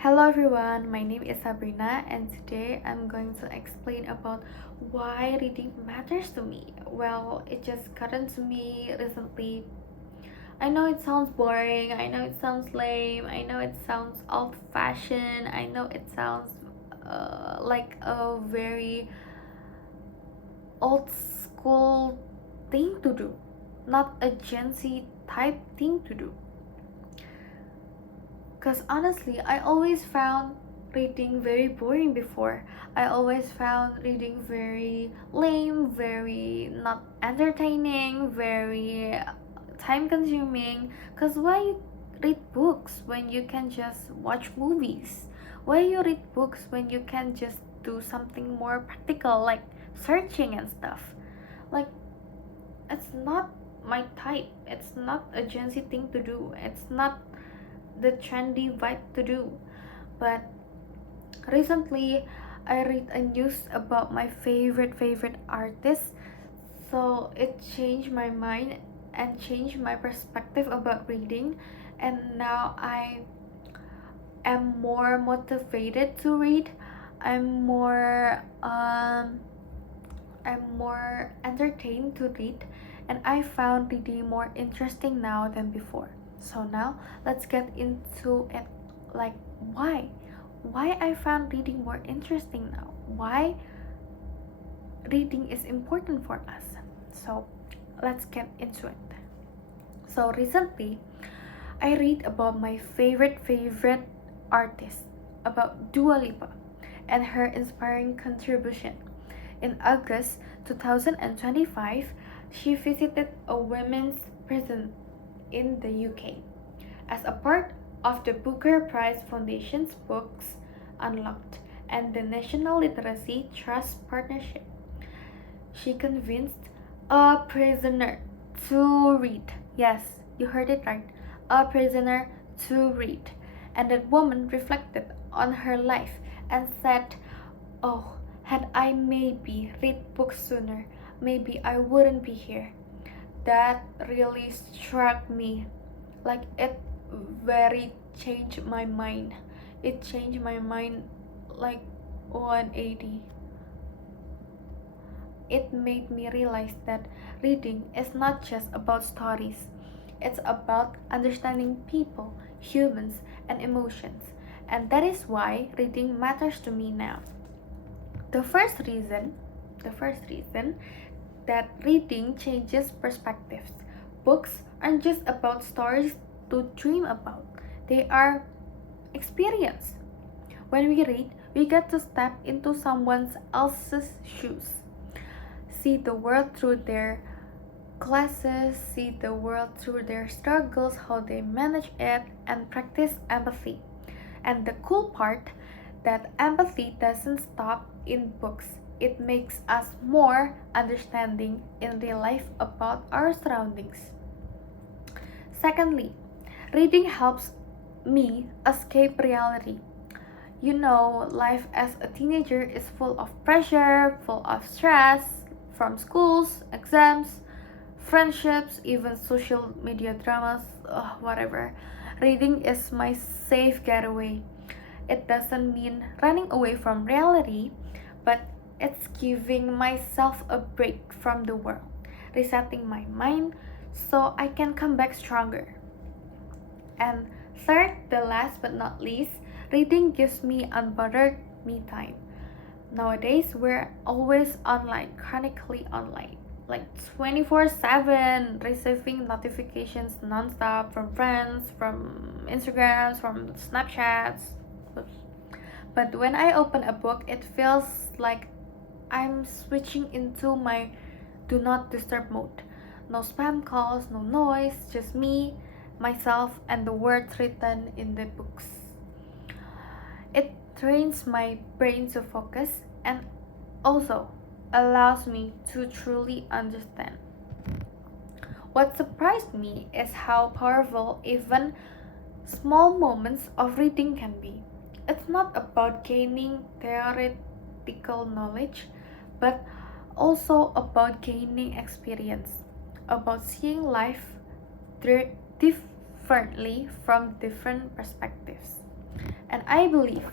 Hello everyone, my name is Sabrina and today I'm going to explain about why reading matters to me. Well, it just gotten to me recently. I know it sounds boring, I know it sounds lame, I know it sounds old fashioned, I know it sounds like a very old school thing to do, not a Gen Z type thing to do. Because honestly, I always found reading very boring before. I always found reading very lame, very not entertaining, very time consuming. Because why read books when you can just watch movies? Why you read books when you can just do something more practical like searching and stuff? Like, it's not my type. It's not a Gen Z thing to do. It's not the trendy vibe to do. But recently I read a news about my favorite artist, so it changed my mind and changed my perspective about reading, and now I am more motivated to read. I'm more um I'm more entertained to read, and I found reading more interesting now than before. So now let's get into it. Like, why? Why I found reading more interesting now? Why reading is important for us? So let's get into it. So recently I read about my favorite artist, about Dua Lipa and her inspiring contribution. In August 2025, she visited a women's prison in the UK as a part of the Booker Prize Foundation's Books Unlocked and the National Literacy Trust Partnership. She convinced a prisoner to read. Yes, you heard it right. A prisoner to read. And that woman reflected on her life and said, "Oh, had I maybe read books sooner, maybe I wouldn't be here." That really struck me. Like, it very changed my mind. It changed my mind like 180. It made me realize that reading is not just about stories. It's about understanding people, humans, and emotions. And that is why reading matters to me now. The first reason, the first reason that reading changes perspectives. Books aren't just about stories to dream about. They are experience. When we read, we get to step into someone else's shoes. See the world through their glasses, see the world through their struggles, how they manage it, and practice empathy. And the cool part, that empathy doesn't stop in books. It makes us more understanding in real life about our surroundings. Secondly, reading helps me escape reality. You know, life as a teenager is full of pressure, full of stress from schools, exams, friendships, even social media dramas, whatever. Reading is my safe getaway. It doesn't mean running away from reality, but it's giving myself a break from the world, resetting my mind so I can come back stronger. And third, the last but not least, reading gives me unbothered me time. Nowadays, we're always online, chronically online, like 24/7, receiving notifications nonstop from friends, from Instagrams, from Snapchats. Oops. But when I open a book, it feels like I'm switching into my do not disturb mode. No spam calls, no noise, just me, myself, and the words written in the books. It trains my brain to focus and also allows me to truly understand. What surprised me is how powerful even small moments of reading can be. It's not about gaining theoretical knowledge, but also about gaining experience, about seeing life differently from different perspectives. And I believe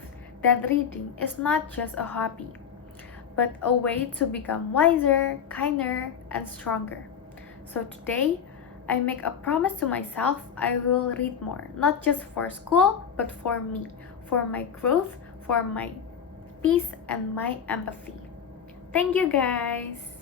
that reading is not just a hobby, but a way to become wiser, kinder, and stronger. So today, I make a promise to myself I will read more, not just for school, but for me, for my growth, for my peace, and my empathy. Thank you, guys.